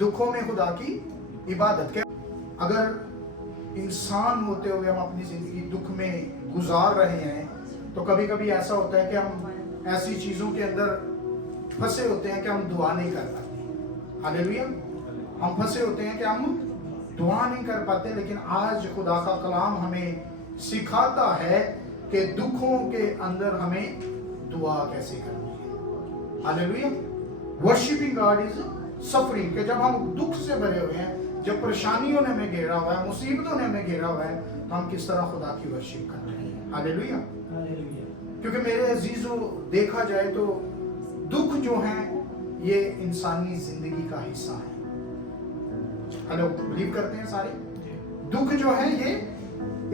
दुखों में खुदा की इबादत। अगर इंसान होते हुए हम अपनी जिंदगी दुख में गुजार रहे हैं तो कभी कभी ऐसा होता है कि हम ऐसी चीजों के अंदर फंसे होते हैं कि हम दुआ नहीं कर पाते। हालेलुया। हम फंसे होते हैं कि हम दुआ नहीं कर पाते। लेकिन आज खुदा का कलाम हमें सिखाता है कि दुखों के अंदर हमें दुआ कैसे करनी है। Hallelujah. Worshipping God is suffering, कि जब हम दुख से भरे हुए हैं, जब परेशानियों ने हमें घेरा हुआ है, मुसीबतों ने हमें घेरा हुआ है, तो हम किस तरह खुदा की वर्शिप कर रहे हैं। हालेलुया। क्योंकि मेरे अजीजों, देखा जाए तो दुख जो है ये इंसानी जिंदगी का हिस्सा है। हेलो, बिलीव करते हैं सारे? दुख जो है ये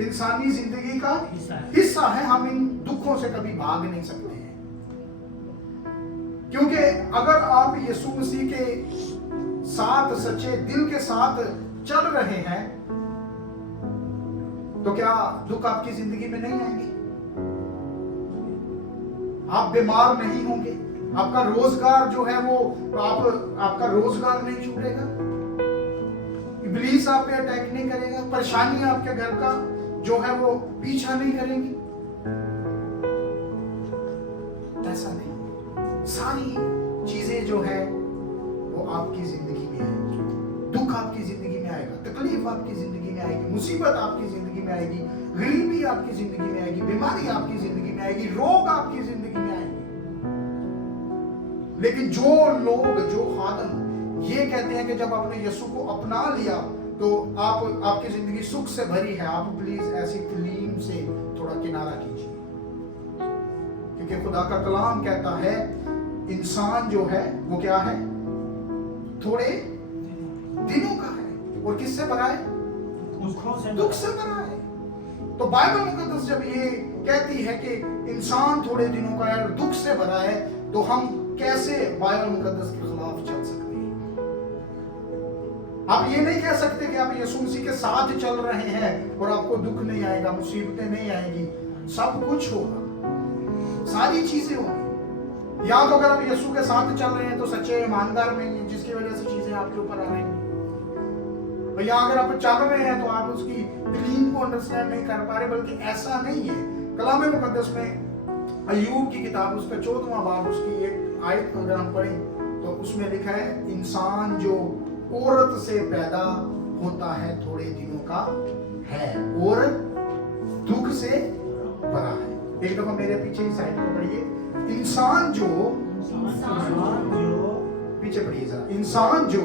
इंसानी जिंदगी का हिस्सा है। हम इन दुखों से कभी भाग नहीं सकते हैं, क्योंकि अगर आप यीशु मसीह के साथ सच्चे दिल के साथ चल रहे हैं तो क्या दुख आपकी जिंदगी में नहीं आएंगे? आप बीमार नहीं होंगे, आपका रोजगार जो है वो आपका रोजगार नहीं छूटेगा, इब्लीस आप पे अटैक नहीं करेगा, परेशानियां आपके घर का जो है वो पीछा नहीं करेंगी। ऐसा नहीं, सारी चीजें जो है वो आपकी जिंदगी में आएगी। दुख आपकी जिंदगी में आएगा, तकलीफ आपकी जिंदगी में आएगी, मुसीबत आपकी जिंदगी में आएगी, गरीबी आपकी जिंदगी में आएगी, बीमारी आपकी जिंदगी में आएगी, रोग आपकी जिंदगी में आएगी। लेकिन जो लोग, जो खादम ये कहते हैं कि जब आपने यीशु को अपना लिया तो आपकी जिंदगी सुख से भरी है, आप प्लीज ऐसी तलीम से थोड़ा किनारा कीजिए। क्योंकि खुदा का कलाम कहता है इंसान जो है वो क्या है? थोड़े दिनों का है। और किससे भरा है? दुख से भरा है। तो बाइबल मुकद्दस जब ये कहती है कि इंसान थोड़े दिनों का है और दुख से भरा है, तो हम कैसे बाइबल मुकद्दस के खिलाफ चल सकते हैं? आप ये नहीं कह सकते कि आप यीशु मसीह के साथ चल रहे हैं और आपको दुख नहीं आएगा, मुसीबतें नहीं आएंगी। सब कुछ होगा, सारी चीजें होंगी। या तो अगर आप यीशु के साथ चल रहे हैं तो सच्चे ईमानदार में, जिसकी वजह से चीजें आपके ऊपर आ रही हैं। या अगर आप चल रहे हैं तो आप उसकी दलील को अंडरस्टैंड नहीं कर पा रहे। बल्कि ऐसा नहीं है। कलाम मुकद्दस में अय्यूब की किताब, उसका 14वां बाब, उसकी एक आयत अगर हम पढ़ें तो उसमें लिखा है इंसान जो औरत से पैदा होता है थोड़े दिनों का है और दुख से भरा है। एक दफा मेरे पीछे ही साइड को पढ़िए। इंसान जो पीछे पढ़िए जरा। इंसान जो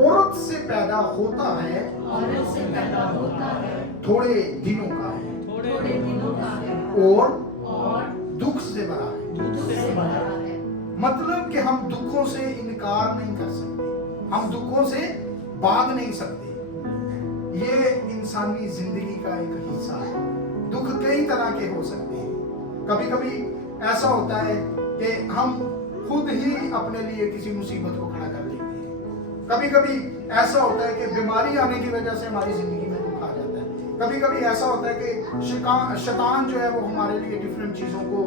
औरत से पैदा होता है थोड़े दिनों का है और दुख से भरा है। मतलब कि हम दुखों से इनकार नहीं कर सकते, हम दुखों से भाग नहीं सकते। ये इंसानी जिंदगी का एक हिस्सा है। दुख कई तरह के हो सकते हैं। कभी कभी ऐसा होता है कि हम खुद ही अपने लिए किसी मुसीबत को खड़ा कर लेते हैं। कभी कभी ऐसा होता है कि बीमारी आने की वजह से हमारी जिंदगी में दुख आ जाता है। कभी कभी ऐसा होता है कि शैतान जो है वो हमारे लिए डिफरेंट चीजों को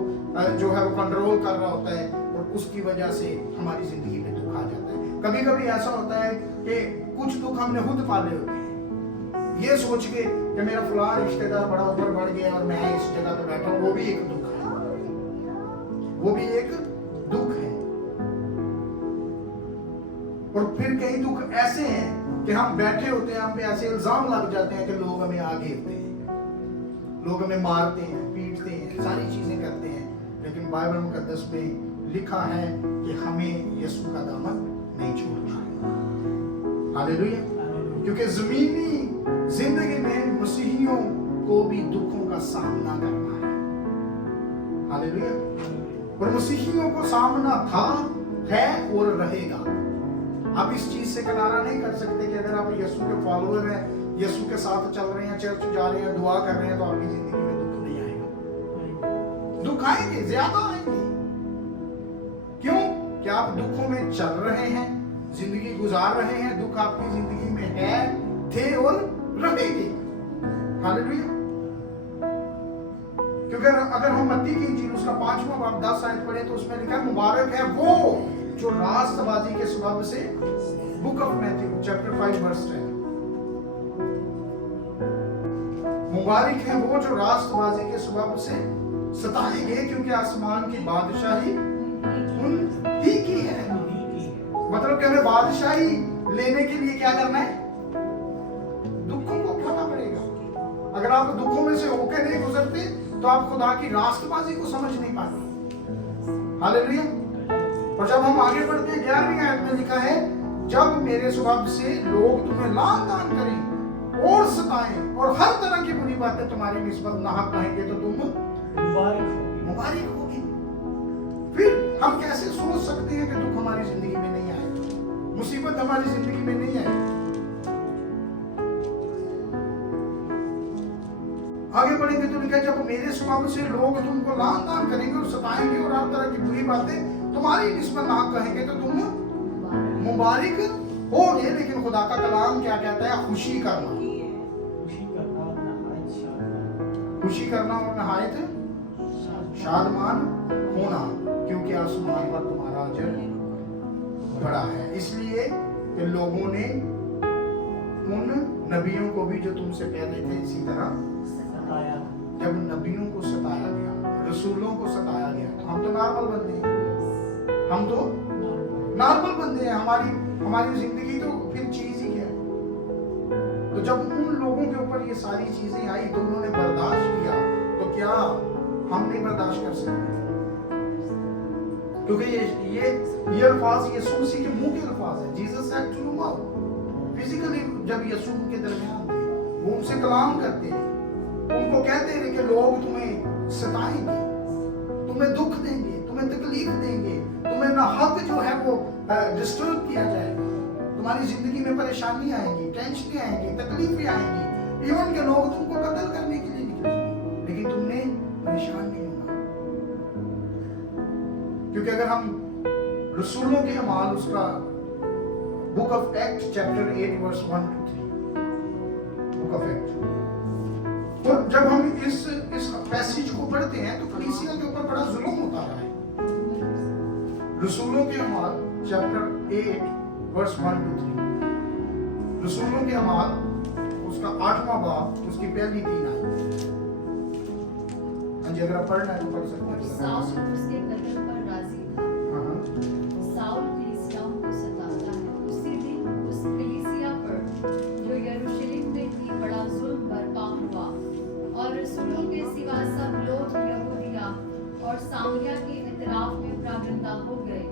जो है वो कंट्रोल कर रहा होता है और उसकी वजह से हमारी जिंदगी में दुख आ जाता है। कभी कभी ऐसा होता है कि कुछ दुख हमने खुद पाले होते हैं, ये सोच के कि मेरा फलां रिश्तेदार बड़ा ऊपर बढ़ गया और मैं इस जगह पे बैठा हूं, वो भी एक दुख है। वो भी एक दुख है। और फिर कई दुख ऐसे हैं कि हम बैठे होते हैं, हम पे ऐसे इल्जाम लग जाते हैं कि लोग हमें आगे घेरते हैं, लोग हमें मारते हैं, पीटते हैं, सारी चीजें करते हैं। लेकिन बाइबल मुकद्दस में लिखा है कि हमें यीशु का दामन नहीं छोड़ना है। हालेलुया। क्योंकि जमीनी जिंदगी में मसीहियों को भी दुखों का सामना करना है। हालेलुया। और मसीहियों को सामना था, है और रहेगा। आप इस चीज से किनारा नहीं कर सकते कि अगर आप यीशु के फॉलोअर हैं, यीशु के साथ चल रहे हैं, चर्च जा रहे हैं, दुआ कर रहे हैं, तो आपकी जिंदगी में दुख नहीं आएगा। दुख आएंगे, ज्यादा आएंगे। क्यों? कि आप दुखों में चल रहे हैं, जिंदगी गुजार रहे हैं। दुख आपकी जिंदगी में है, थे और रहेंगे। हालेलुया। क्योंकि अगर हम मत्ती की इंजील उसका 5वां बाब 10 आयत पढ़े तो उसमें लिखा है मुबारक है वो जो रास्तबाजी के स्वभाव से, book of Matthew chapter 5 verse 10, मुबारक है वो जो रास्तबाजी के स्वभाव से सताएंगे, क्योंकि आसमान की बादशाही उन्हीं की है। मतलब कि हमें बादशाही लेने के लिए क्या करना है? दुखों को उठाना पड़ेगा। अगर आप दुखों में से होकर नहीं गुजरते तो आप खुदा की रास्तबाजी को समझ नहीं पाते। हालेलुया। और जब हम आगे बढ़ते हैं 11वीं आयत में लिखा है, जब मेरे स्वभाव से लोग तुम्हें लान तान करें और सताएं और हर तरह की बुरी बातें तुम्हारी निस्बत नाहक कहेंगे तो तुम मुबारक होगी। फिर हम कैसे सोच सकते हैं कि दुख हमारी जिंदगी में नहीं आएगा, मुसीबत हमारी जिंदगी में नहीं आएगी? आगे बढ़ेंगे तो लिखा है, जब मेरे स्वभाव से लोग तुमको लान तान करेंगे और सताएंगे और हर तरह की बुरी बातें तुम्हारी निस्बत नाहक कहेंगे तो तुम मुबारक होगे। लेकिन खुदा का कलाम क्या कहता है? खुशी करना, खुशी करना और नहायत शादमान होना, क्योंकि आसमान पर तुम्हारा अजर बड़ा है। इसलिए कि लोगों ने उन नबियों को भी जो तुमसे पहले थे इसी तरह सताया। जब नबियों को सताया गया, रसूलों को सताया गया, तो हम तो नॉर्मल बंदे हैं, हम तो नॉर्मल बंदे हैं। हमारी जिंदगी तो फिर चीज ही है। तो जब उन लोगों के ऊपर ये सारी चीजें आई तो उन्होंने बर्दाश्त किया, तो क्या हम नहीं बर्दाश्त कर सकते? क्योंकि ये अल्फाज यीशु मसीह के मुंह के अल्फाज है। Jesus said to them physically, जब यीशु के दरमियान थे, वो उनसे कलाम करते थे, उनको कहते थे कि लोग तुम्हें सताएंगे, तुम्हें दुख देंगे, तुम्हें तकलीफ देंगे, तुम्हें ना हक जो है वो डिस्टर्ब किया जाएगा, तुम्हारी जिंदगी में परेशानी आएगी, टेंशन आएंगी, तकलीफें आएंगी, इवन के लोग तुमको कत्ल करने के लिए निकलेंगे, लेकिन तुमने परेशान नहीं होना। क्योंकि अगर हम रसूलों के अमाल, उसका book of act chapter 8 verse 1 to 3, book of act, तो जब हम इस पैसेज को पढ़ते हैं तो कलीसिया के ऊपर बड़ा जुल्म होता रहा है। रसूलों के अमाल चैप्टर 8 वर्स 1 to 3, रसूलों के अमाल उसका 8वां बाब, उसकी पहली 3 आयत। अगर आप पढ़ना है तो पढ़ सकते हैं। साउल उसके कत्ल पर राजी था। साउल कलीसियाओं को सताता है। उसी दिन उस कलीसिया पर जो यरूशलेम में थी बड़ा जुल्म बरपा हुआ, और रसूलों के सिवा सब लोग यहूदिया और सामरिया के इतराफ में प्रागंदा हो गए,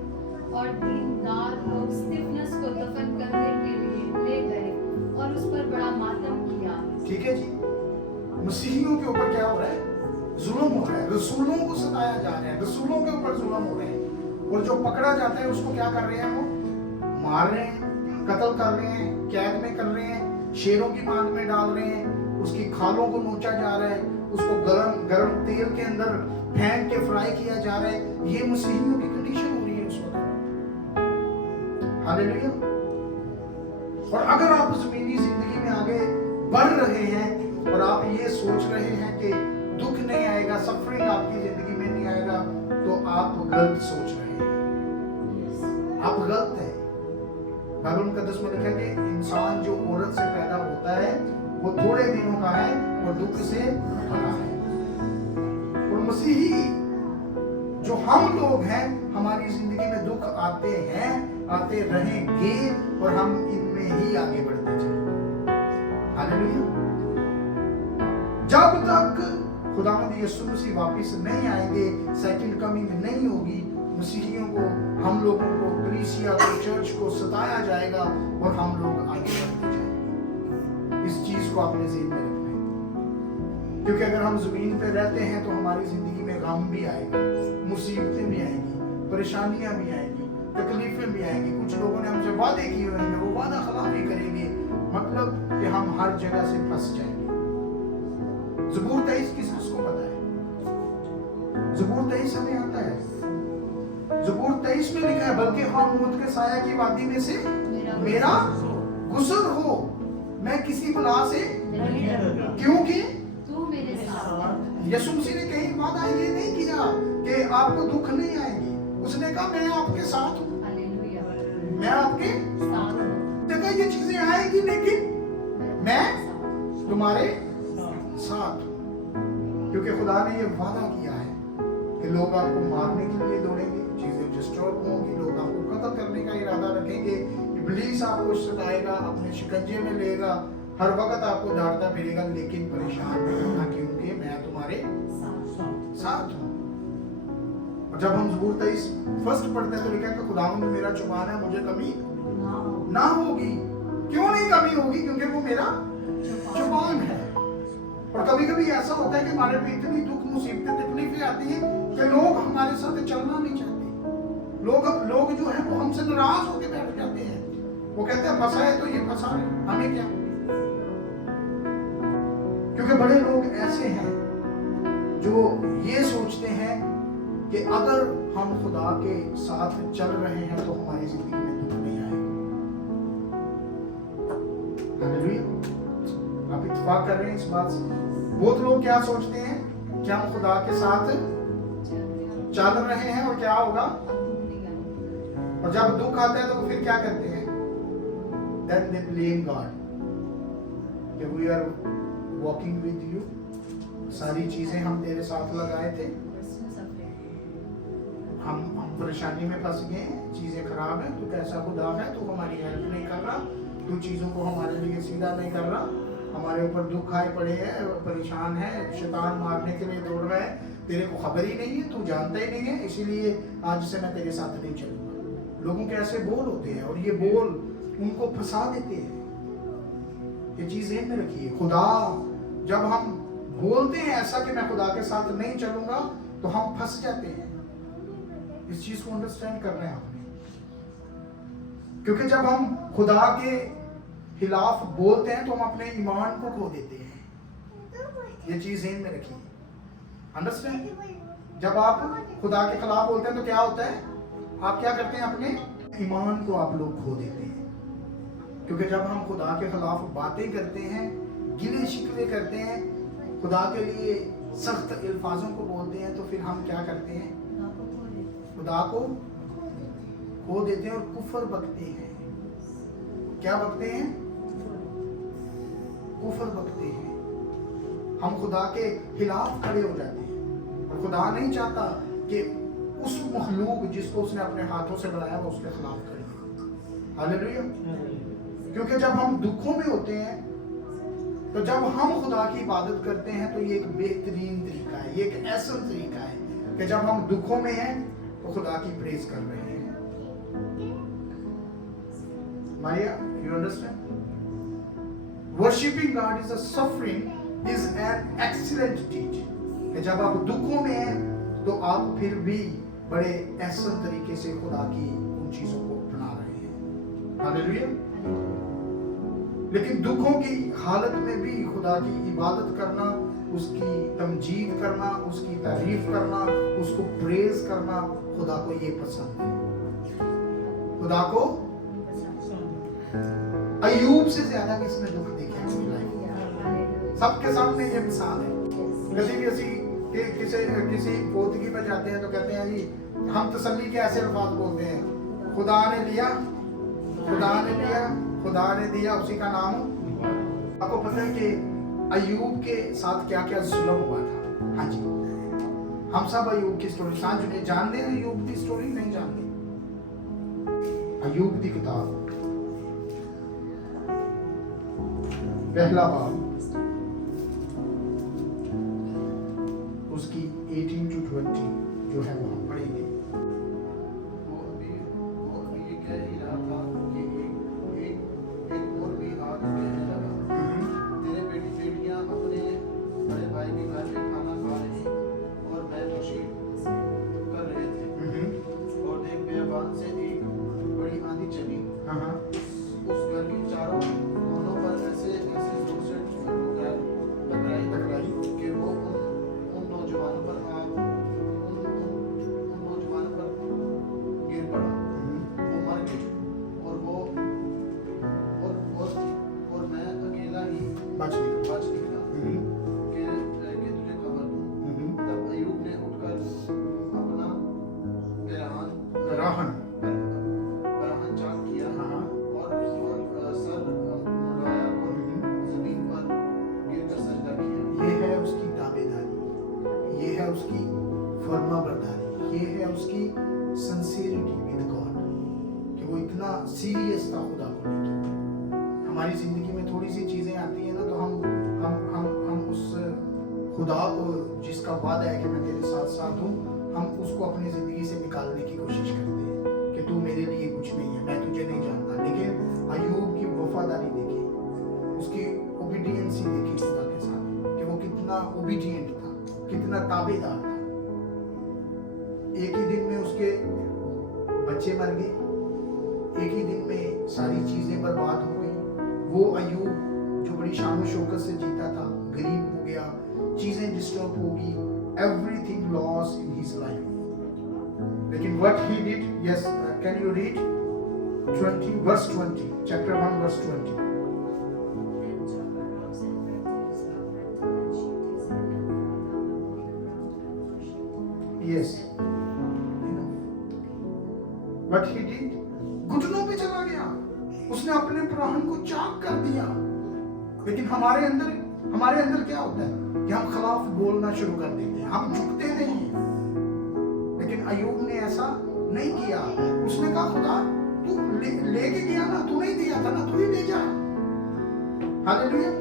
और दीनदार लोग स्तिफनस को दफन करने के लिए ले गए और उस पर बड़ा मातम किया। ठीक है जी, मसीहियों के ऊपर क्या हो रहा है? जुल्म हो रहा है। रसूलों को सताया जा रहा है, रसूलों के ऊपर जुल्म हो रहे हैं, और जो पकड़ा जाता है उसको क्या कर रहे हैं? वो मार रहे हैं, कत्ल कर रहे हैं, कैद में कर रहे हैं, शेरों की बांध में डाल रहे हैं, उसकी खालों को नोचा जा रहा है, उसको गरम तेल के अंदर फेंक के फ्राई किया जा रहा है। ये मसीहियों की कंडीशन हो रही है उस वक्त। हालेलुया। और अगर आप जमीनी जिंदगी में आगे बढ़ रहे हैं और आप ये सोच रहे हैं कि दुख नहीं आएगा, सफरिंग आपकी जिंदगी में नहीं आएगा, तो आप गलत सोच रहे हैं, आप गलत हैं। बाइबल मुकद्दस में लिखा है कि इंसान जो औरत से पैदा होता है वो थोड़े दिनों का है और दुख से भरा है। और मसीही जो हम लोग हैं, हमारी जिंदगी में दुख आते हैं, आते रहेंगे, और हम इनमें ही आगे बढ़ते चलेंगे। हालेलुया। जब तक खुदावंद यीशु मसीह वापस नहीं आएंगे, सेकंड कमिंग नहीं होगी, मसीहियों को, हम लोगों को, कलीसिया को, चर्च को सताया जाएगा और हम लोग आगे बढ़ते जाएंगे। इस चीज को आपने ज़हन में रखना है, क्योंकि अगर हम जमीन पे रहते हैं तो हमारी जिंदगी में गम भी आएगा, मुसीबतें भी आएंगी, परेशानियां भी आएंगी, तकलीफें भी आएंगी। कुछ लोगों ने हमसे वादे किए हुए हैं, वो वादा खिलाफी करेंगे, मतलब कि हम हर जगह से फंस जाएंगे। ज़बूर 23 किसको पता है? ज़बूर 23 हमें आता है। ज़बूर 23 में लिखा है, बल्कि हाँ मौत के साया की वादी में से मेरा गुजर हो, मैं किसी बला से क्योंकि तू मेरे साथ। यीशु मसीह ने कहीं वादा ये नहीं किया कि आपको दुख नहीं आएगी, उसने कहा मैं आपके साथ हूँ। मैं आपके साथ हूँ। देखा ये चीजें आएगी, लेकिन मैं तुम्हारे साथ हूं। क्योंकि खुदा ने ये वादा किया है कि लोग आपको मारने के लिए दौड़ेंगे, चीजें डिस्टर्ब होंगी, लोग आपको कत्ल करने का इरादा रखेंगे, इब्लीस आपको सताएगा, अपने शिकंजे में लेगा, हर वक्त आपको डांटता फिरेगा, लेकिन परेशान नहीं होना, क्योंकि मैं तुम्हारे साथ हूं। और जब हम ज़बूर 23 फर्स्ट पढ़ते हैं तो लिखा है कि खुदावंद मेरा चौपान है, मुझे कमी ना होगी। क्यों नहीं कमी होगी? क्योंकि वो मेरा चौपान है। और कभी कभी ऐसा होता है कि हमारे पे इतनी दुख मुसीबतें तकलीफें आती हैं कि लोग हमारे साथ चलना नहीं चाहते। लोग जो है वो हमसे नाराज होकर बैठ जाते हैं। वो कहते हैं फंसा है तो ये फंसा है, हमें क्या। क्योंकि बड़े लोग ऐसे हैं जो ये सोचते हैं कि अगर हम खुदा के साथ चल रहे हैं तो हमारी जिंदगी में दुख नहीं आएगा। हालेलुया। आप इत्तेफाक कर रहे हैं इस बात से? बहुत लोग क्या सोचते हैं कि हम खुदा के साथ चल रहे हैं और क्या होगा, और जब दुख आता है तो फिर क्या करते हैं? Then they blame God कि we are walking with you, सारी चीजें हम तेरे साथ लगाए थे, हम परेशानी में फंस गए हैं, चीजें खराब हैं, तू कैसा खुदा है, तू हमारी हेल्प नहीं कर रहा, तू चीजों को हमारे लिए सीधा नहीं कर रहा, हमारे ऊपर दुख आए पड़े हैं, परेशान है, शैतान मारने के लिए दौड़ रहा है, तेरे को खबर ही नहीं है, तू जानता ही नहीं है, इसीलिए आज से मैं तेरे साथ नहीं चलूंगा। लोगों के ऐसे बोल होते हैं और ये बोल उनको फंसा देते हैं। ये चीज ध्यान में रखिए, खुदा जब हम बोलते हैं ऐसा कि मैं खुदा के साथ नहीं चलूंगा तो हम फंस जाते हैं। इस चीज को अंडरस्टैंड करना है आपने, क्योंकि जब हम खुदा के खिलाफ बोलते हैं तो हम अपने ईमान को खो देते हैं। ये चीज ध्यान में रखिए, अंडरस्टैंड। जब आप खुदा के खिलाफ बोलते हैं तो क्या होता है? आप क्या करते हैं? अपने ईमान को आप लोग खो देते हैं। क्योंकि जब हम खुदा के खिलाफ बातें करते हैं, गिले शिकवे करते हैं, खुदा के लिए सख्त अल्फाजों को बोलते हैं, तो फिर हम क्या करते हैं? खुदा को खो देते हैं और कुफर बकते हैं। क्या बकते हैं? कुफर बकते हैं। हम खुदा के खिलाफ खड़े हो जाते हैं और खुदा नहीं चाहता कि उस मखलूक जिसको उसने अपने हाथों से बनाया वो उसके खिलाफ खड़े हो। हालेलुया। क्योंकि जब हम दुखों में होते हैं तो जब हम खुदा की इबादत करते हैं तो ये एक बेहतरीन तरीका है, ये एक ऐसा तरीका है कि जब हम दुखों में हैं तो खुदा की प्रेज कर रहे हैं। Maria, you understand? Worshipping God is a suffering is an excellent deed. कि जब आप दुखों में हैं तो आप फिर भी बड़े एहसन तरीके से खुदा की उन चीजों को अपना रहे हैं। हालेलुया। लेकिन दुखों की हालत में भी खुदा की इबादत करना, उसकी तमजीद करना, उसकी तारीफ करना, उसको प्रेज करना, खुदा को ये पसंद है। खुदा को अय्यूब से ज्यादा किसने दुख देखे अपनी लाइफ में? सबके सामने ये मिसाल है। कभी भी किसी पोतगी पे जाते हैं तो कहते हैं जी हम तसल्ली के ऐसे अल्फाज बोलते हैं, खुदा ने लिया, खुदा ने लिया, खुदा ने दिया, उसी का नाम। आपको पता है कि अय्यूब के साथ क्या क्या जुल्म हुआ था? हाँ जी, हम सब अय्यूब की स्टोरी जानते हैं। अय्यूब की स्टोरी नहीं जानते? अय्यूब की किताब पहला बाब उसकी 18 to 20 जो है वो हम पढ़ेंगे। वो अभी ये कह ही रहा था कि एक और भी हाथ कहने लगा, तेरे बेटियां अपने बड़े भाई के घर में खाना खा रही और महतोशी कर रहे थे, और देख बेअबान से एक बड़ी आंधी चली। उस घर के चारों कोनों पर ऐसे जोर से कितना सीरियस था खुदा को लेकर। हमारी जिंदगी में थोड़ी सी चीजें आती हैं ना, तो हम उस खुदा को जिसका वादा है कि मैं तेरे साथ साथ हूँ, हम उसको अपनी जिंदगी से निकालने की कोशिश करते हैं कि तू मेरे लिए कुछ नहीं है, मैं तुझे नहीं जानता। लेकिन अय्यूब की वफादारी देखी, उसकी ओबीडियंसी देखी खुदा के साथ, कि वो कितना ओबीडियंट था, कितना ताबेदार था। एक ही दिन में उसके बच्चे मर गए, एक ही दिन में सारी चीजें बर्बाद हो गई। वो अय्यूब जो बड़ी शान शौकत से जीता था, गरीब हो गया, चीजें डिस्टर्ब होगी, everything loss in his life. लेकिन what he did, yes, can you read 20 verse 20, chapter 1 verse 20? Then Job arose and went to his upright and sheep his head and fell down before him around the ground worshipped. Yes. What he did, घुटनों पे चला गया, उसने अपने प्राण को चाक कर दिया। लेकिन हमारे अंदर क्या होता है कि हम खिलाफ बोलना शुरू कर देते हैं, हम झुकते नहीं हैं। लेकिन अय्यूब ने ऐसा नहीं किया। उसने कहा खुदा तू लेके गया ना, तू नहीं दिया था ना, तू ही ले जा। हालेलुया।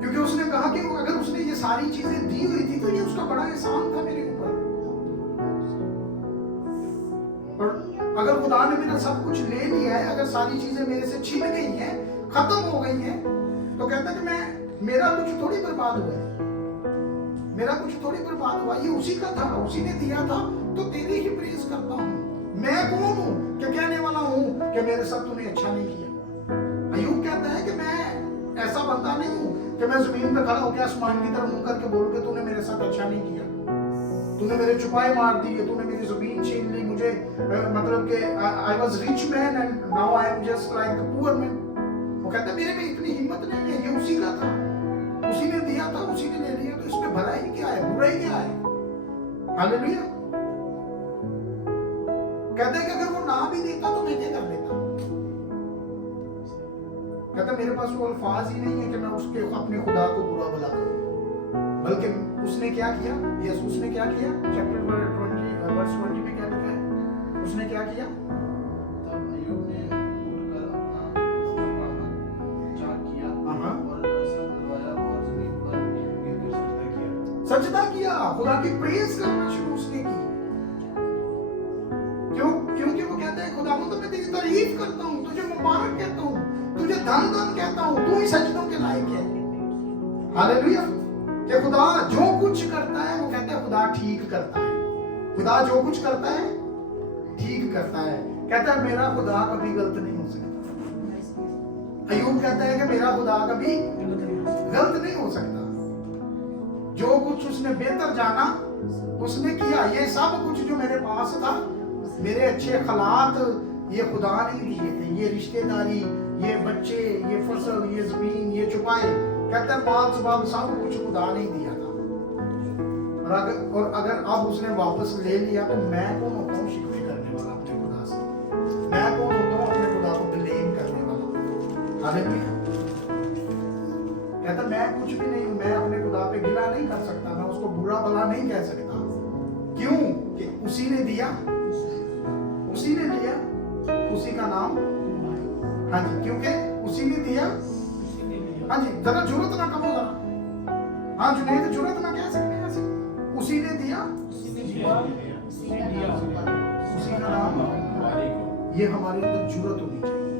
क्योंकि उसने कहा कि अगर उसने ये सारी चीजें दी हुई थी तो ये उसका बड़ा एहसान था मेरे ऊपर। और अगर खुदा ने मेरा सब कुछ ले लिया है, अगर सारी चीजें मेरे से छीन गई हैं, खत्म हो गई हैं, तो कहता कि मेरा कुछ थोड़ी बर्बाद हुआ है, मेरा कुछ थोड़ी बर्बाद हुआ, ये उसी का था, उसी ने दिया था, तो तेरी ही प्रेज करता हूँ। मैं कौन हूँ कि कहने वाला हूँ कि मेरे साथ तूने अच्छा नहीं किया। अय्यूब कहता है कि मैं ऐसा बंदा नहीं हूँ कि मैं जमीन पे खड़ा होकर आसमान की तरफ मुंह करके बोलूं कि तूने मेरे साथ अच्छा नहीं किया, तूने मेरे चुपाए मार दिए, तूने मेरी जमीन छीन ली, मुझे मतलब कि I was rich man and now I am just like the poor man. वो कहता है मेरे में इतनी हिम्मत नहीं है, ये उसी का था, उसी ने दिया था, उसी ने ले लिया, तो इसमें भलाई क्या है, बुराई क्या है। हालेलुया। कहता है कि अगर वो ना भी देता तो मैं क्या कर लेता। कहता मेरे पास वो अल्फाज ही नहीं है कि मैं उसके अपने खुदा को बुरा भला करूं। बल्कि उसने क्या किया, यस उसने क्या किया, चैप्टर 20 वर्स 20 में क्या लिखा है, उसने क्या किया। तब अय्यूब ने उठकर अपना प्राण चाक किया और सर डुबाया और जमीन पर गिरकर सजदा किया। सजदा किया, खुदा की प्रेज करना शुरू उसने की। क्योंकि वो कहता है खुदावंद तो मैं तेरी तारीफ करता हूँ, तुझे मुबारक कहता हूँ, तुझे धन धन कहता हूँ, तू ही सजदों के लायक है। हालेलुया। कि खुदा जो कुछ करता है वो कहता है खुदा ठीक करता है, खुदा जो कुछ करता है ठीक करता है। कहता है मेरा खुदा कभी गलत नहीं हो सकता। अय्यूब कहता है कि मेरा खुदा कभी गलत नहीं हो सकता। जो कुछ उसने बेहतर जाना उसने किया। ये सब कुछ जो मेरे पास था, मेरे अच्छे खलात, ये खुदा नहीं दिए थे, ये रिश्तेदारी, ये बच्चे, ये फसल, ये जमीन, ये चुपाए, कहता है माल सबाब सब कुछ खुदा नहीं दिया था। और अगर अब उसने वापस ले लिया तो मैं कौन होता हूँ शिकवे करने वाला अपने खुदा से, मैं कौन होता हूँ अपने खुदा को ब्लेम करने वाला। हालेलुया। कहता मैं कुछ भी नहीं हूँ, मैं अपने खुदा पे गिला नहीं कर सकता, मैं उसको बुरा भला नहीं कह सकता। क्यों कि उसी ने दिया, उसी ने लिया, उसी का नाम, हाँ जी, क्योंकि उसी ने दिया। हाँ जी, जरा जरूरत ना कहो जरा, हाँ जुनैद जरूरत ना कह सकते ऐसे, उसी ने दिया, उसी का नाम। ये हमारे अंदर जरूरत होनी चाहिए।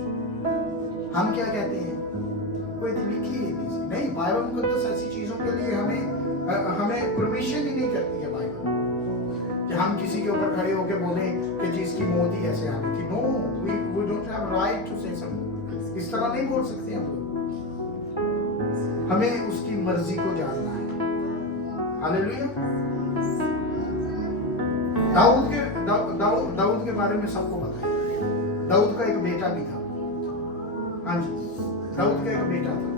हम क्या कहते हैं, कोई लिखी है नहीं, बाइबल मुकद्दस ऐसी चीजों के लिए हमें परमिशन ही नहीं करती है बाइबल कि हम किसी के ऊपर खड़े होकर बोलें कि जिसकी मौत ही ऐसे आनी थी। No, we don't have right to say something. इस तरह नहीं बोल सकते हम लोग। हमें उसकी मर्जी को जानना है। हालेलुया। दाऊद के बारे में सबको पता है। दाऊद का एक बेटा भी था। हाँ जी, दाऊद का एक बेटा था,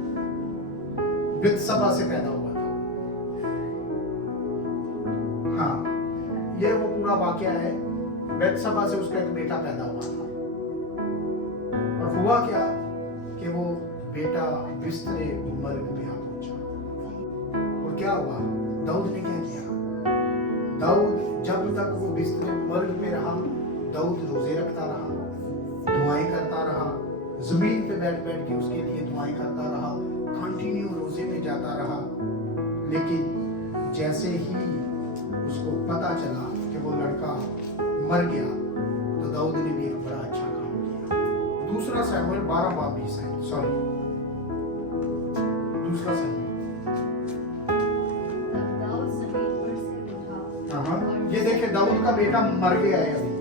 बित्सबा से पैदा हुआ था। हाँ, ये वो पूरा वाकया है। बित्सबा से उसका एक बेटा पैदा हुआ था। और हुआ क्या कि वो बेटा बिस्तरे मर्ग पे आ पहुंचा। और क्या हुआ, दाऊद ने क्या किया, दाऊद जब तक वो बिस्तरे मर्ग पे रहा दाऊद रोजे रखता रहा, दुआएं करता रहा, जमीन पे बैठ बैठ के उसके लिए दुआएं करता रहा, कंटिन्यू रोजे में जाता रहा। लेकिन जैसे ही उसको पता चला कि वो लड़का मर गया तो दाऊद ने भी एक बड़ा अच्छा काम किया। दूसरा शमूएल 12 बाब 20 है, सॉरी दूसरा शमूएल। तब दाऊद जमीन पर से उठा हाँ, और ये देखिए दाऊद का बेटा मर गया है अभी,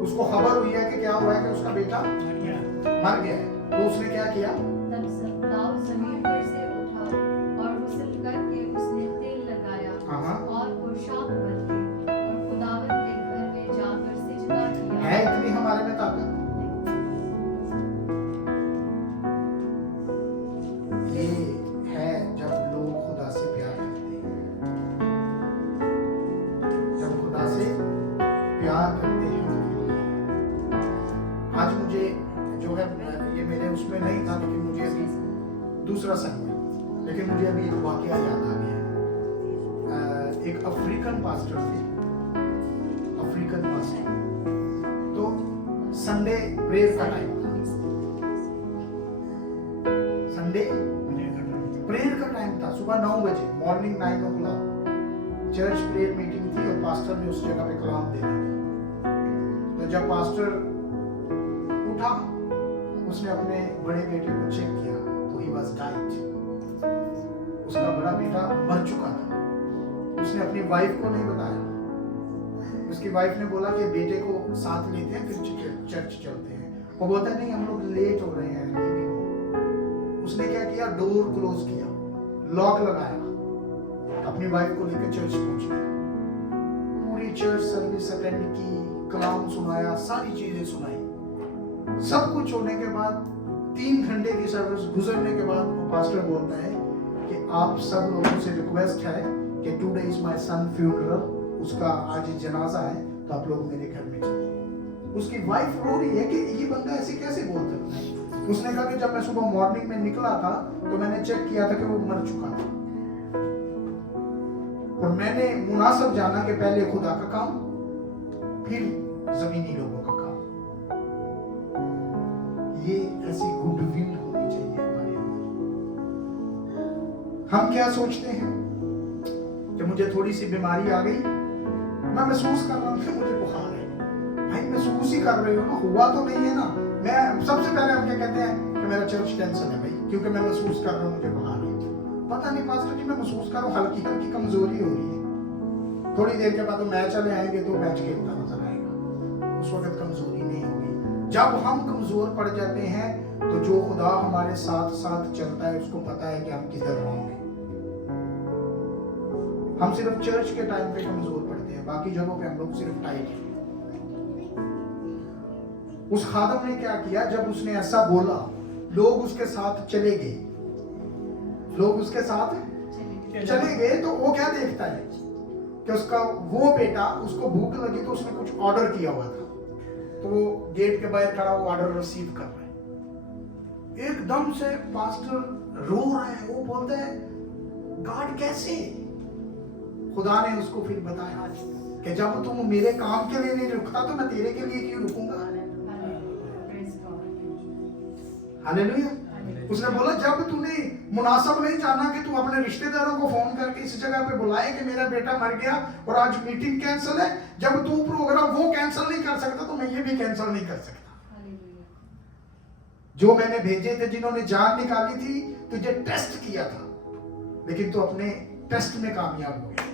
उसको खबर हुई है कि क्या हुआ है कि उसका बेटा मर गया है। तो उसने क्या किया? तब दाऊद जमीन पर से उठा और गुस्ल करके उसने तेल लगाया हाँ। और पोशाक बदली और खुदावंद के घर में जाकर सिजदा किया। है इतनी हमारे में ताकत? ये है जब लोग खुदा से प्यार करते हैं, जब खुदा से प्यार करते हैं तो फिर ये। आज मुझे जो है ये मेरे उसमें नहीं था, लेकिन मुझे अभी दूसरा शमूएल, लेकिन मुझे अभी एक वाकया याद आ गया। एक अफ्रीकन पास्टर थे, अफ्रीकन पास्टर। तो संडे प्रेयर का टाइम, संडे प्रेयर का टाइम था, सुबह 9 बजे, morning 9 o'clock church prayer meeting थी और पास्टर ने उस जगह पे कलाम देना था। तो जब पास्टर उठा, उसने अपने बड़े बेटे को चेक किया तो ही वाज डाइड, उसका बड़ा बेटा मर चुका था। उसने अपनी वाइफ को नहीं बताया। उसकी वाइफ ने बोला कि बेटे को साथ लेते हैं फिर चर्च चलते हैं। वो बोलता है नहीं, हम लोग लेट हो रहे हैं। उसने क्या किया? डोर क्लोज किया, लॉक लगाया, अपनी वाइफ को लेकर चर्च पहुंच गया। पूरी चर्च सर्विस अटेंड की, कलाम सुनाया, सारी चीजें सुनाई। सब कुछ होने के बाद 3 घंटे की सर्विस गुजरने के बाद वो पास्टर बोलता है कि आप सब लोगों से रिक्वेस्ट है कि today is my son funeral, उसका आज जनाजा है, तो आप लोग मेरे घर में चलिए। उसकी वाइफ रो रही है कि ये बंदा ऐसे कैसे बोल सकता है। उसने कहा कि जब मैं सुबह मॉर्निंग में निकला था तो मैंने चेक किया था कि वो मर चुका था, और मैंने मुनासिब जाना कि पहले खुदा का काम फिर जमीनी लोगों का काम। ये ऐसी गुडविल होनी चाहिए हमारे अंदर। हम क्या सोचते हैं कि मुझे थोड़ी सी बीमारी आ गई, मैं महसूस कर रहा हूं कि मुझे बुखार है। भाई महसूस ही कर रहे हो ना, हुआ तो नहीं है ना। मैं सबसे पहले हम क्या कहते हैं कि मेरा चर्च कैंसिल है भाई, क्योंकि मैं महसूस कर रहा हूं मुझे बुखार है। पता नहीं पास्टर जी, मैं महसूस कर रहा हूं हल्की हल्की कमजोरी हो रही है। थोड़ी देर के बाद तो मैच चले आएंगे तो मैच खेलता नजर आएगा, उस वक्त कमजोरी नहीं होगी। जब हम कमजोर पड़ जाते हैं तो जो खुदा हमारे साथ साथ चलता है उसको पता है कि हम किधर रहोगे। हम सिर्फ चर्च के टाइम पे कमजोर पड़ते हैं, बाकी जगहों पे हम लोग सिर्फ टाइट हैं। उस खादम ने क्या किया? जब उसने ऐसा बोला, लोग उसके साथ चले गए, लोग उसके साथ चले गए। तो वो क्या देखता है कि उसका वो बेटा, उसको भूख लगी तो उसने कुछ ऑर्डर किया हुआ था, तो वो गेट के बाहर खड़ा वो ऑर्डर रिसीव कर रहा है। एकदम से पास्टर रो रहा है, वो बोलता है गॉड कैसे? खुदा ने उसको फिर बताया कि जब तुम मेरे काम के लिए नहीं रुकता तो मैं तेरे के लिए क्यों रुकूंगा। हालेलुया। उसने बोला जब तूने मुनासिब नहीं जाना कि तू अपने रिश्तेदारों को फोन करके इस जगह पे बुलाए कि मेरा बेटा मर गया और आज मीटिंग कैंसिल है, जब तू प्रोग्राम वो कैंसिल नहीं कर सकता तो मैं ये भी कैंसिल नहीं कर सकता। जो मैंने भेजे थे, जिन्होंने जान निकाली थी, तुझे टेस्ट किया था, लेकिन तू अपने टेस्ट में कामयाब हो गया।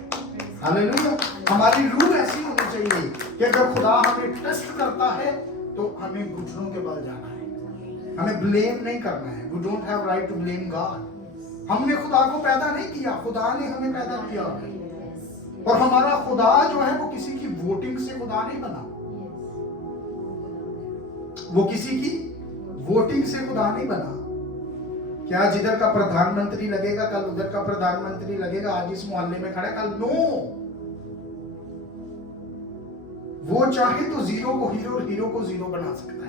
हालेलुया। हमारी रूह ऐसी होनी चाहिए कि अगर खुदा हमें टेस्ट करता है तो हमें घुटनों के बल जाना है, हमें ब्लेम नहीं करना है। We don't have right to blame God. हमने खुदा को पैदा नहीं किया, खुदा ने हमें पैदा किया। और हमारा खुदा जो है वो किसी की वोटिंग से खुदा नहीं बना, वो किसी की वोटिंग से खुदा नहीं बना। क्या जिधर का प्रधानमंत्री लगेगा कल उधर का प्रधानमंत्री लगेगा, आज इस मोहल्ले में खड़ा कल नो। वो चाहे तो जीरो को हीरो और हीरो को जीरो बना सकता है।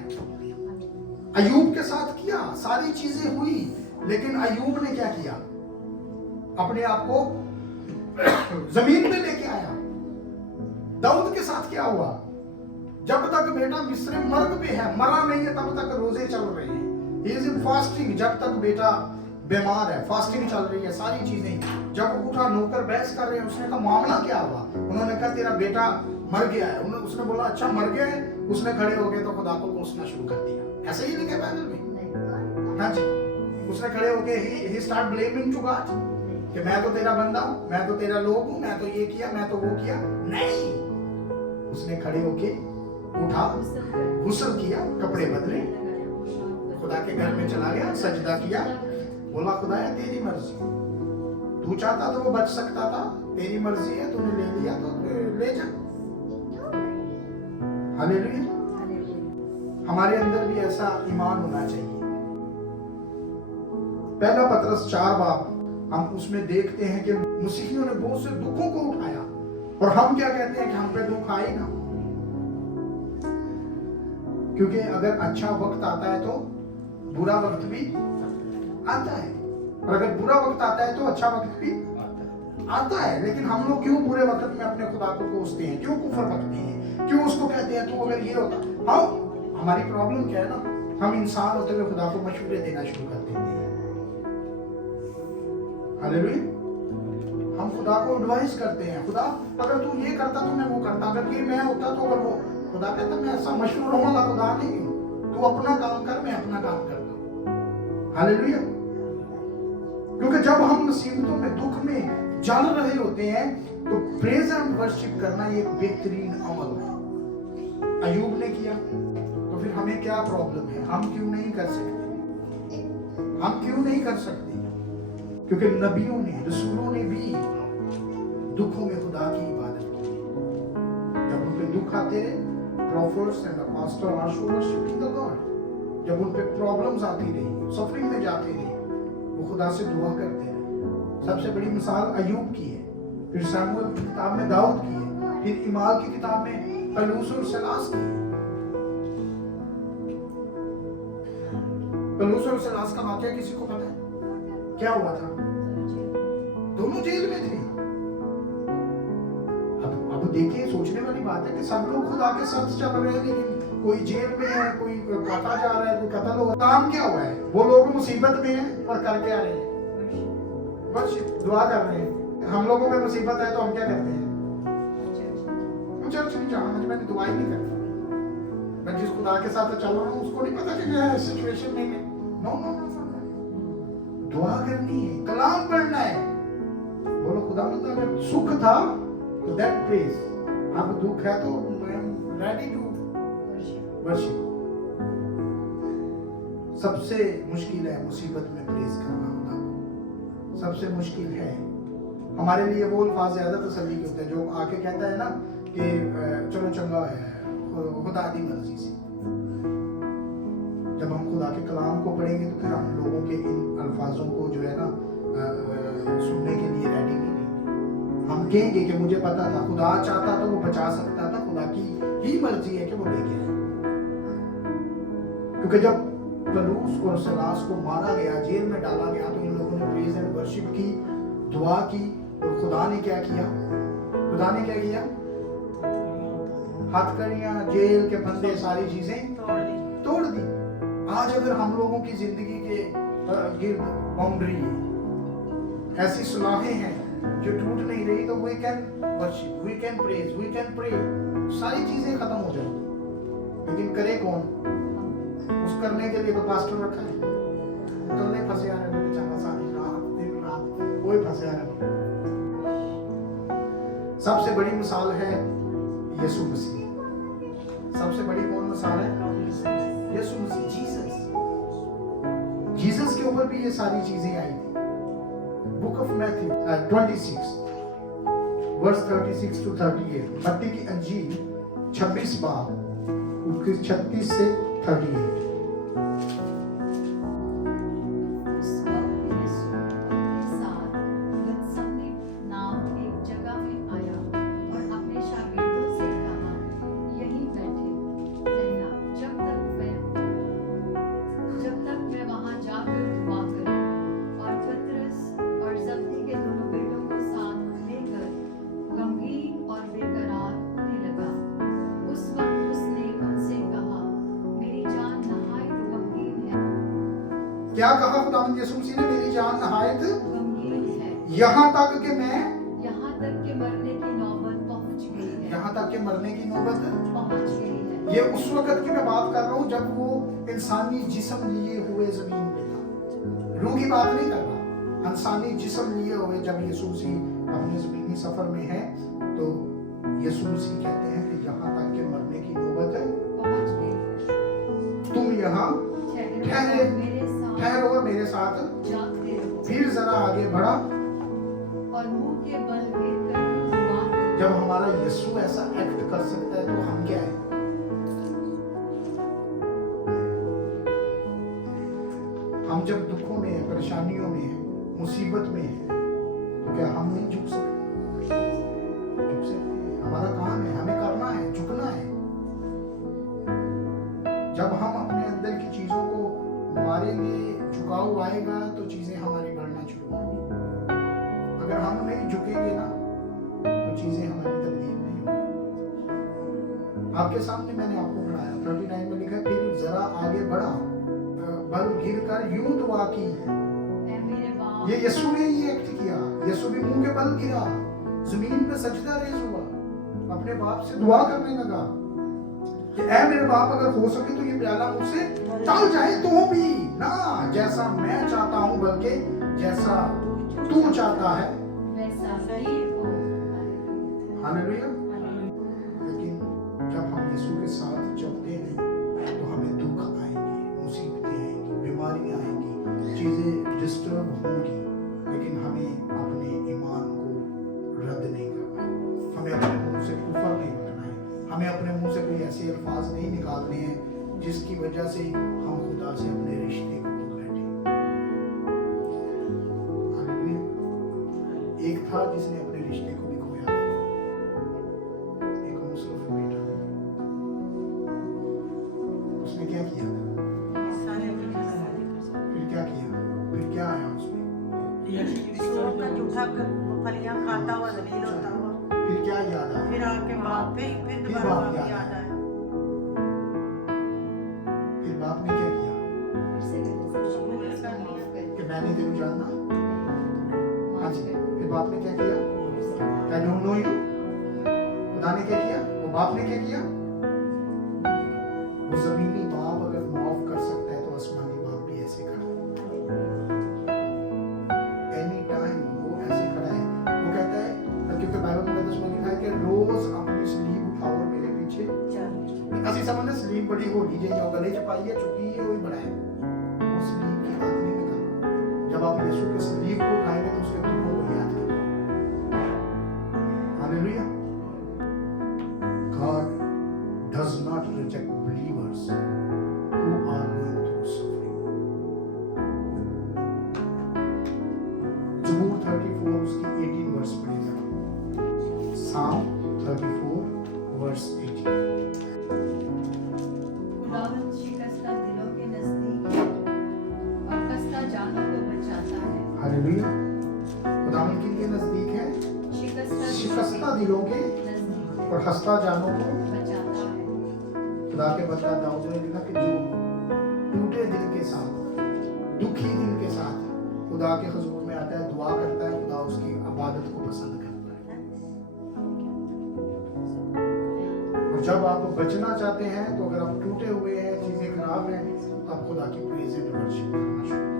अयूब के साथ किया, सारी चीजें हुई, लेकिन अयूब ने क्या किया? अपने आप को जमीन पे लेके आया। दाऊद के साथ क्या हुआ? जब तक बेटा मिस्र मर्ग पे है, मरा नहीं है, तब तक रोजे चल रहे हैं। He is in fasting. जब तक बेटा बीमार है, फास्टिंग चल रही है, सारी चीजें। जब उठा, नौकर बहस कर रहे हैं, उसने कहा मामला क्या हुआ? उन्होंने कहा तेरा बेटा मर गया है। उसने बोला अच्छा मर गया है। उसने खड़े हो गए तो खुदा को कोसना शुरू कर दिया। ऐसे ही लिखे बाइबल में। हाँ जी, उसने खड़े होके ही स्टार्ट ब्लेमिंग टू गॉड कि मैं तो तेरा बंदा हूं, मैं तो तेरा लोग हूं, मैं तो ये किया, मैं तो वो किया। नहीं, उसने खड़े होके उठा, गुस्ल किया, कपड़े बदले, खुदा के घर में चला गया, सजदा किया, बोला खुदा है तेरी मर्जी, तू चाहता तो वो बच सकता था, तेरी मर्जी है, तूने ले लिया तो ले जा। हालेलुया। हमारे अंदर भी ऐसा ईमान होना चाहिए। पहला पतरस 4 बाब हम उसमें देखते हैं कि मसीहियों ने बहुत से दुखों को उठाया, और हम क्या कहते हैं कि हम पे दुख आए ना, क्योंकि अगर अच्छा वक्त आता है तो बुरा वक्त भी आता है, और अगर बुरा वक्त आता है तो अच्छा वक्त भी आता है। लेकिन हम लोग क्यों बुरे वक्त में अपने खुदा को कोसते हैं, क्यों कुफर बकते हैं, क्यों उसको कहते हैं तो अगर ये होता। हम हमारी प्रॉब्लम क्या है ना, हम इंसान होते हुए खुदा को मशवरे देना शुरू कर देते हैं। हालेलुया। हम खुदा को एडवाइस करते हैं, खुदा अगर तू ये करता तो मैं वो करता, अगर ये मैं होता तो अगर वो। खुदा कहता मैं ऐसा मशवरों वाला खुदा नहीं हूं, तू अपना काम कर, मैं अपना काम करता हूं। हालेलुया। क्योंकि जब हम मुसीबतों में, दुख में जल रहे होते हैं तो प्रेज एंड वर्शिप करना एक बेहतरीन अमल है। अयूब ने किया, तो फिर हमें क्या प्रॉब्लम है? हम क्यों नहीं कर सकते? हम क्यों नहीं कर सकते? क्योंकि नबियों ने, रसूलों ने भी दुखों में खुदा की इबादत की। जब उन पे दुख आते रहे, prophets and apostles are worshiping the God. जब उन पे प्रॉब्लम्स आती रही, सफरिंग में जाते रहे, वो खुदा से दुआ करते रहे। सबसे बड़ी मिसाल अयूब की है, फिर शमूएल की किताब में दाऊद की है, फिर इमाल की किताब में पलूस और सिलास की है। पलूस और सिलास का वाकया किसी को पता है? क्या हुआ था? दोनों जेल में थे। अब देखिए, सोचने वाली बात है कि सब लोग खुदा के साथ चल रहे हैं, लेकिन कोई जेल में है, कोई काटा जा रहा है, कोई कत्ल हो रहा है। काम क्या हुआ है? वो लोग मुसीबत में हैं और करके आ रहे हैं, बस दुआ कर रहे हैं। हम लोगों में मुसीबत है तो हम क्या करते हैं? हम चर्च नहीं जाना, मैंने दुआ ही नहीं करता। मैं जिस खुदा के साथ चल रहा हूँ उसको नहीं पता कि मैं सिचुएशन में है। नो नो नो, दुआ करनी है, कलाम पढ़ना है। बोलो खुदा अगर सुख था तो दैट प्रेज, अब दुख है तो रेडी टू वर्शिप। सबसे मुश्किल है मुसीबत में प्रेज करना खुदा को, सबसे मुश्किल है। हमारे लिए वो अल्फाज ज्यादा तसल्ली के होते हैं जो आके कहता है ना कि चलो चंगा है, खुदा दी मर्जी से। जब हम खुदा के कलाम को पढ़ेंगे तो फिर हम लोगों के इन अल्फाजों को जो है ना सुनने के लिए रेडी नहीं रहेंगे। हम कहेंगे कि मुझे पता था, खुदा चाहता तो वो बचा सकता था, खुदा की ही मर्जी है कि वो लेके आए। क्योंकि जब पलूस और सिलास को मारा गया, जेल में डाला गया, तो इन लोगों ने प्रेज एंड वर्शिप की, दुआ की, और खुदा ने क्या किया? खुदा ने क्या किया? हथकड़ियां, जेल के फंदे, सारी चीजें तोड़ दी। आज अगर हम लोगों की जिंदगी के गिर्द बाउंड्री ऐसी सुलाहें हैं जो टूट नहीं रही, तो we can worship, we can praise, we can pray, सारी चीजें खत्म हो जाएंगी। लेकिन करे कौन? उस करने के लिए तो पास्टर रखा है, कल्ले फंसे आ रहे हैं बेचारा, सारी रात दिन रात कोई फंसे आ रहा है। सबसे बड़ी मिसाल है यीशु मसीह। सबसे बड़ी कौन मिसाल है? यीशु मसीह, जीसस। जीसस के ऊपर भी ये सारी चीजें आई थी। Book of Matthew 26 verse 36 to 38, मत्ती की अंजील 26 बाब उसके 36 से 38। और बेकरार होने लगा। उस वक्त उसने क्या कहा खुदावंद यीशु मसीह ने? मेरी जान नहायत गंभीर है, यहाँ तक कि मैं, यहाँ तक कि मरने की नौबत पहुंच गई है, यहाँ तक कि मरने की नौबत। पहुंच गई है। ये उस वक्त की मैं बात कर रहा हूँ जब वो इंसानी जिस्म लिए हुए जमीन पे था। रूह की बात नहीं कर रहा, इंसानी जिस्म लिए हुए जब यीशु मसीह अपने जमीनी सफर में है, तो यीशु मसीह कहते हैं कि यहाँ तक के मरने की नौबत पहुंच गई है। तुम यहाँ ठहरो और मेरे साथ जागते रहो फिर जरा आगे बढ़ा। और मुंह के बल गिर कर बात। जब हमारा यीशु ऐसा एक्ट कर सकता है तो हम क्या है? हम जब दुखों में है, परेशानियों में है, मुसीबत में है, तो क्या हम नहीं झुक सकते? झुक सकते हैं। हमारा काम है, हमें करना है, झुकना है। जब हम अपने अंदर की चीजों को मारेंगे, झुकाव आएगा, तो चीजें हमारी बढ़ना शुरू होंगी। अगर हम नहीं झुकेंगे ना, तो चीजें हमारी तब्दील नहीं होंगी। आपके सामने मैंने आपको पढ़ाया 39 में लिखा है, फिर जरा आगे बढ़ा, बल गिर कर यूं दुआ की। ऐ मेरे बाप, ये यीशु ने ये एक्ट किया। यीशु भी मुंह के बल गिरा, जमीन पे सजदा रेज़ हुआ, अपने बाप से दुआ करने लगा कि ऐ मेरे बाप, अगर हो सके तो ये प्याला मुझसे टल जाए, तो भी ना जैसा मैं चाहता हूँ बल्कि जैसा तू चाहता है। वैसा सही हो। हालेलुया। लेकिन जब हम यीशु के साथ चलते हैं तो हमें दुख आएंगे, मुसीबतें आएंगी, बीमारियां आएंगी, चीजें डिस्टर्ब होंगी, लेकिन हमें अपने ईमान को रद्द नहीं करना है। हमें अपने मुंह से कुफर नहीं करना है। हमें अपने मुंह से कोई ऐसे अल्फाज नहीं निकालने हैं जिसकी वजह से हम खुदा से अपने रिश्ते को भूल बैठे। हालेलुया। एक था जिसने अपने रिश्ते को भी खोया, एक मुसलमान बेटा। उसने क्या किया? फिर क्या किया? फिर क्या आया उसमें? का जूठा फलियां खाता हुआ जलील होता हुआ, फिर क्या याद आया? फिर आके बाप पे फिर फिर दोबारा बाप बाप याद याद आया। फिर बाप ने क्या किया? फिर से गलती से माफ कर कि मैं नहीं तेरे को जानना। हाँ माफ जी। कर। फिर बाप ने क्या किया? I don't know you। खुदा ने क्या किया? वो बाप ने क्या किया? वो जमीनी बाप अगर माफ कर सकता है तो आसमानी बाप भी ऐसे खड़ा है। एनी टाइम वो ऐसे खड़ा है। वो कहता है, क्योंकि बाइबल मुकद्दस में लिखा है कि रोज अपनी स्लीव उठाओ और मेरे पीछे ਅਸੀਂ समझते स्लीव बड़ी होगी जे जो गले च पाइए चुकी है वही बड़ा है। वो स्लीव की बात नहीं मैं कर रहा। जब आप यीशु के स्लीव को उठाएंगे तो उसके दुखों को याद करेंगे। Hallelujah. God does not reject believers who are going through suffering. ज़बूर 34 उसकी 18 वर्स पढ़ेगा। Psalm 34 verse 18। खुदावंद शिकस्ता दिलों के नजदीक है और खस्ता जानों को बचाता है। हालेलुया। खुदावंद के लिए नजदीक है, शिकस्ता दिलों के नजदीक है, और हंसता जानों को। बचाता है। खुदा के बदला दाऊद ने लिखा कि जो टूटे दिल के साथ, दुखी दिल के साथ खुदा के हुजूर में आता है, दुआ करता है, खुदा उसकी इबादत को पसंद करता है। और जब आप बचना चाहते हैं तो अगर आप टूटे हुए हैं, चीजें खराब हैं, तो आप खुदा की प्रेज एंड वर्शिप करना शुरू कीजिए।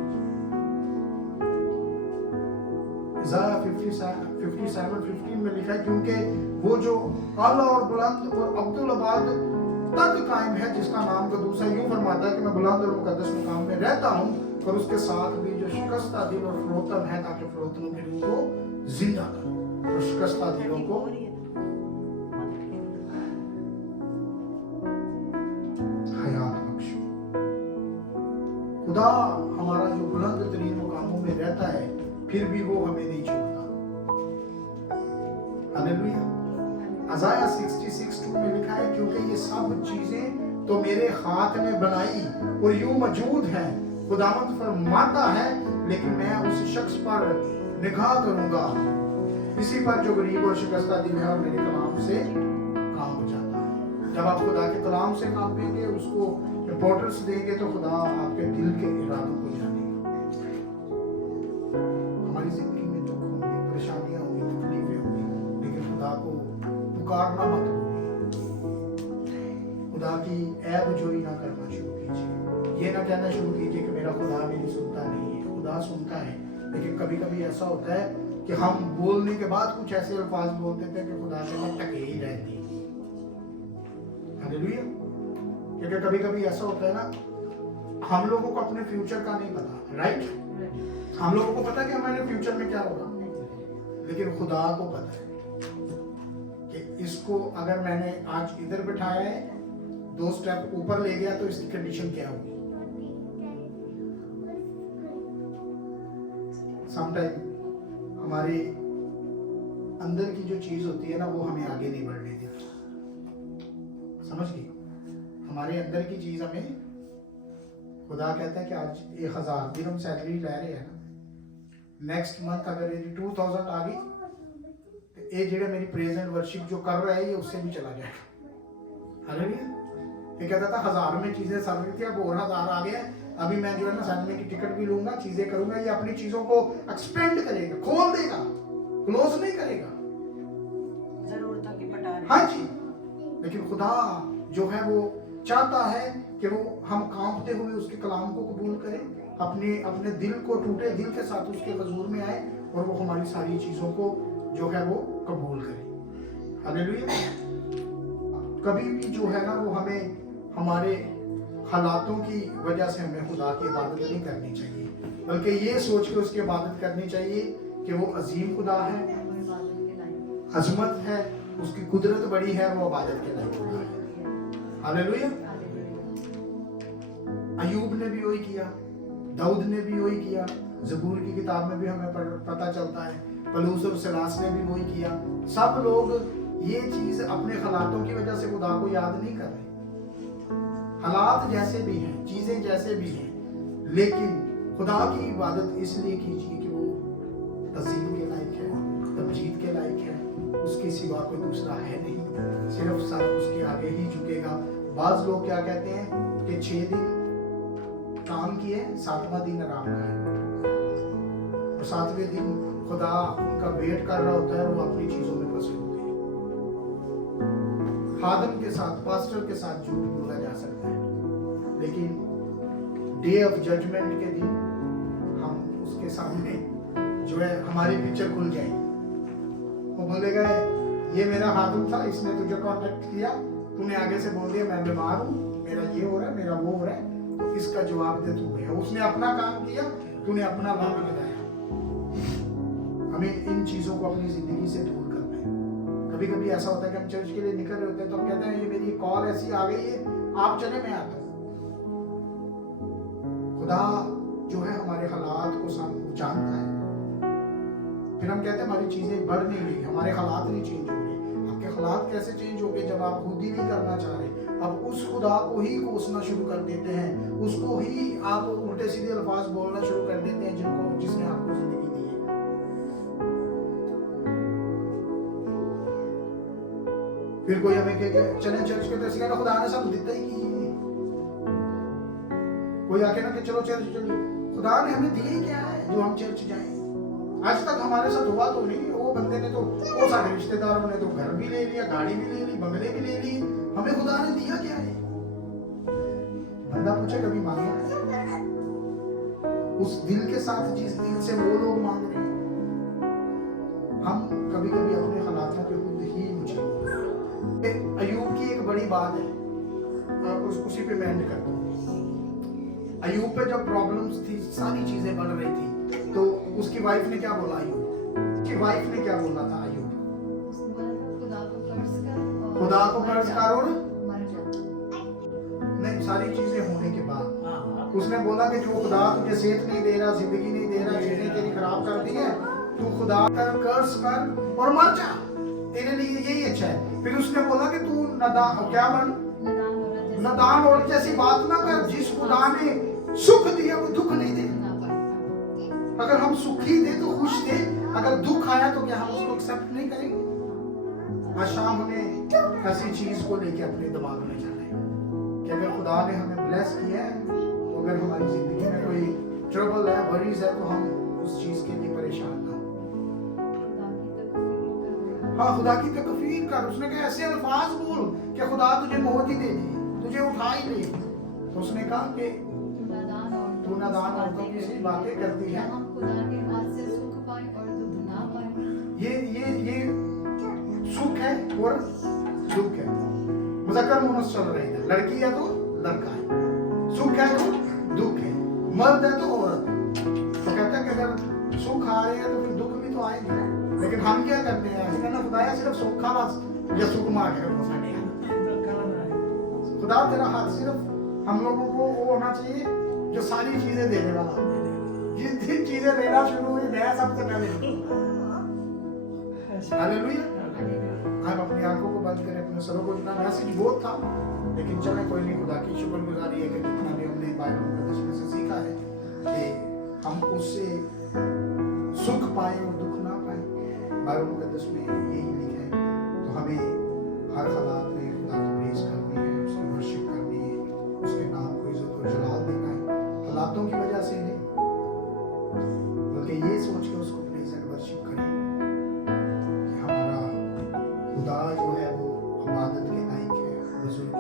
इज़ाया 57:15 में लिखा है, क्योंकि वो जो आला और बुलंद और अब्दुल आबाद तक कायम है, जिसका नाम कदूस है, यूं फरमाता है कि मैं बुलंद और मुकद्दस मुकाम में रहता हूं, और उसके साथ भी जो शिकस्ता दिल और फरोतन है, ताकि फरोतनों की रूह को जिंदा कर और शिकस्ता दिलों को हयात बख्शो। खुदा हमारा जो बुलंद तरीन मुकामों में रहता है, फिर भी वो हमें नहीं छोड़ता। हालेलुया। इज़ाया 66:2 में लिखा है, क्योंकि ये सब चीजें तो मेरे हाथ ने बनाई और यूं मौजूद हैं, खुदावंद फरमाता है, लेकिन मैं उस शख्स पर निगाह करूंगा, इसी पर जो गरीब और शिकस्ता दिल है और मेरे कलाम से काम बचाता है। जब आप खुदा के कलाम से काम देंगे, उसको इंपॉर्टेंस देंगे, तो खुदा आपके दिल के इरादों को जानेगा। हमारी जिंदगी में दुख होंगे, परेशानियां होंगी, तकलीफें होंगी, लेकिन खुदा को पुकारना मत भूलिए। खुदा की ऐबजोई ना करना शुरू कीजिए। ये ना कहना शुरू कीजिए कि मेरा खुदा मेरी सुनता नहीं है। खुदा सुनता है, लेकिन कभी कभी ऐसा होता है कि हम बोलने के बाद कुछ ऐसे अल्फाज बोल देते हैं कि खुदा से ना टके ही रहती है। हालेलुया। क्योंकि कभी कभी ऐसा होता है ना, हम लोगों को अपने फ्यूचर का नहीं पता, राइट? हम लोगों को पता है कि हमारे फ्यूचर में क्या होगा, लेकिन खुदा को पता है कि इसको अगर मैंने आज इधर बिठाया है, 2 स्टेप ऊपर ले गया तो इसकी कंडीशन क्या होगी। समटाइम हमारे अंदर की जो चीज होती है ना, वो हमें आगे नहीं बढ़ने देती। समझ गई? हमारे अंदर की चीज हमें, खुदा कहता है कि आज 1000 दिन हम सैलरी ले रहे हैं ना, नेक्स्ट मंथ अगर ये 2000 आ गई तो ये जेड़ा मेरी प्रेज एंड वर्शिप जो कर रहा है ये उससे भी चला जाएगा। हालेलुया। ये कहता था 1000 में चीजें चल रही थी, अब और 1000 आ गया, अभी मैं जो है ना सैलरी की टिकट भी लूंगा, चीजें करूंगा। ये अपनी चीजों को एक्सपेंड करेगा, खोल देगा, क्लोज नहीं करेगा। जरूरतों की पटारी। हाँ जी। लेकिन खुदा जो है वो चाहता है कि वो हम कांपते हुए उसके कलाम को कबूल करें, अपने दिल को टूटे दिल के साथ उसके हुजूर में आए और वो हमारी सारी चीजों को जो है वो कबूल करे। हालेलुया। कभी भी जो है ना वो हमें हमारे हालातों की वजह से हमें खुदा की इबादत नहीं करनी चाहिए, बल्कि ये सोच के उसकी इबादत करनी चाहिए कि वो अजीम खुदा है, अजमत है, उसकी कुदरत बड़ी है, वो इबादत के लायक खुदा है। हालेलुया। अयूब ने भी वही किया, दाऊद ने भी वही किया, ज़बूर की किताब में भी हमें पता चलता है, पलूस और सिलास ने भी वही किया। सब लोग ये चीज अपने हालातों की वजह से खुदा को याद नहीं कर रहे। हालात जैसे भी हैं, चीजें जैसे भी हैं, लेकिन खुदा की इबादत इसलिए कीजिए कि वो तज़ीम के लायक है, तमजीद के लायक है, उसके सिवा कोई दूसरा है नहीं, सिर्फ सर उसके आगे ही झुकेगा। बाज लोग क्या कहते हैं कि 6 दिन काम किए, 7वां दिन आराम किया, और 7वें दिन खुदा उनका वेट कर रहा होता है, वो अपनी चीजों में फंसे होते हैं। खादम के साथ, पास्टर के साथ झूठ बोला जा सकता है, लेकिन डे ऑफ जजमेंट के दिन हम उसके सामने जो है हमारी पिक्चर खुल जाएगी। वो बोलेगा ये मेरा खादम था, इसने तुझे कांटेक्ट किया, तूने आगे से बोल दिया मैं बीमार हूँ, मेरा ये हो रहा है, मेरा वो हो रहा है, तो इसका जवाब दे तू है। उसने अपना काम किया, तूने अपना लाभ लगाया। हमें इन चीजों को अपनी जिंदगी से दूर करना है। कभी कभी ऐसा होता है कि हम चर्च के लिए निकल रहे होते हैं तो हम कहते हैं ये मेरी कॉल ऐसी आ गई है, आप चले मैं आता हूँ। खुदा जो है हमारे हालात को जानता है, फिर हम कहते हैं हमारी चीजें बढ़ नहीं रही, हमारे हालात नहीं चेंज हो रहे। आपके हालात कैसे चेंज हो गए जब आप खुद ही नहीं करना चाह रहे? अब उस खुदा को ही कोसना शुरू कर देते हैं, उसको ही आप उल्टे सीधे अल्फाज बोलना शुरू कर देते हैं जिसने आपको जिंदगी दी है। फिर कोई हमें कहे चले चर्च के तो खुदा ने सब दिता ही की, कोई आके ना कि चलो चर्च चलिए, खुदा ने हमें दिए क्या है जो हम चर्च जाएं? आज तक हमारे साथ हुआ तो नहीं। वो बंदे ने तो, वो सारे रिश्तेदारों ने तो घर भी ले लिया, गाड़ी भी ले ली, बंगले भी ले लिए, हमें खुदा ने दिया क्या है? बंदा पूछे कभी मांगा? उस दिल के साथ जिस दिल से वो लोग मांग रहे हैं, हम कभी कभी अपने हालातों पे खुद ही मुझे। अयूब की एक बड़ी बात है, उसी पे मैं एंड करता हूँ। अयूब पे जब प्रॉब्लम्स थी, सारी चीजें बढ़ रही थी, तो उसकी वाइफ ने क्या बोला? अयूब की वाइफ ने क्या बोला था? अयूब खुदा को कर्ज कर और नहीं, सारी चीजें होने के बाद उसने बोला कि जो खुदा तुझे सेहत नहीं दे रहा, जिंदगी नहीं दे रहा, चीजें तेरी खराब कर दी है, तू खुदा का कर्ज कर और मर जा, तेरे लिए यही अच्छा है। फिर उसने बोला कि तू नदान और जैसी बात ना कर, जिस खुदा ने सुख दिया वो दुख नहीं दे। अगर हम सुखी थे तो खुश थे, अगर दुख आया तो क्या हम उसको एक्सेप्ट नहीं करेंगे? आज शाम हमें ऐसी चीज को लेके अपने दिमाग में जाना है कि अगर खुदा ने हमें ब्लेस किया है, तो अगर हमारी जिंदगी में कोई ट्रबल है, वरीज है, तो हम उस चीज के लिए परेशान ना हो। खुदा की तकफीर कर हाँ, खुदा की तकफीर कर। उसने कहा ऐसे अल्फाज बोल कि खुदा तुझे मौत ही दे दी, तुझे उठा ही ले। तो उसने कहा कि तू नादान औरतों की सी बातें करती है। हम खुदा के हाथ से सुख पाए और दुख ना पाए। ये सुख है और दुख है। मुज़क्कर मुअन्नस चल रही है, लड़की है तो लड़का है, सुख है तो दुख है, मर्द है तो औरत है। तो कहता है कि अगर सुख आ रहे हैं तो फिर दुख भी तो आएंगे। लेकिन हम क्या करते हैं, ऐसे कहना खुदाया सिर्फ सुख खा बस या सुख मार के रखो साढ़े खुदा तेरा हाथ सिर्फ हम लोगों को वो होना चाहिए जो सारी चीजें देने वाला हो। जिस दिन चीजें देना शुरू हुई मैं सबसे पहले हालेलुया। हम अपनी आंखों को बंद करें, अपने सरों को झुकाएं। मैसेज बहुत था लेकिन चले कोई नहीं, खुदा की शुक्रगुजारी है कि जितना भी हमने बाइबल मुकद्दस में से सीखा है कि हम उससे सुख पाए और दुख ना पाए। बाइबल मुकद्दस में यही लिखा है। तो हमें हर हालात में खुदा की प्रेज करनी है, उसकी वर्शिप करनी है, उसके नाम को इज्जत और जलाल देना है। हालातों की वजह से नहीं, बल्कि ये सोच के उसको प्रेज एंड वर्शिप करें कि हमारा खुदा जो है वो इबादत के लायक है, बुजुर्ग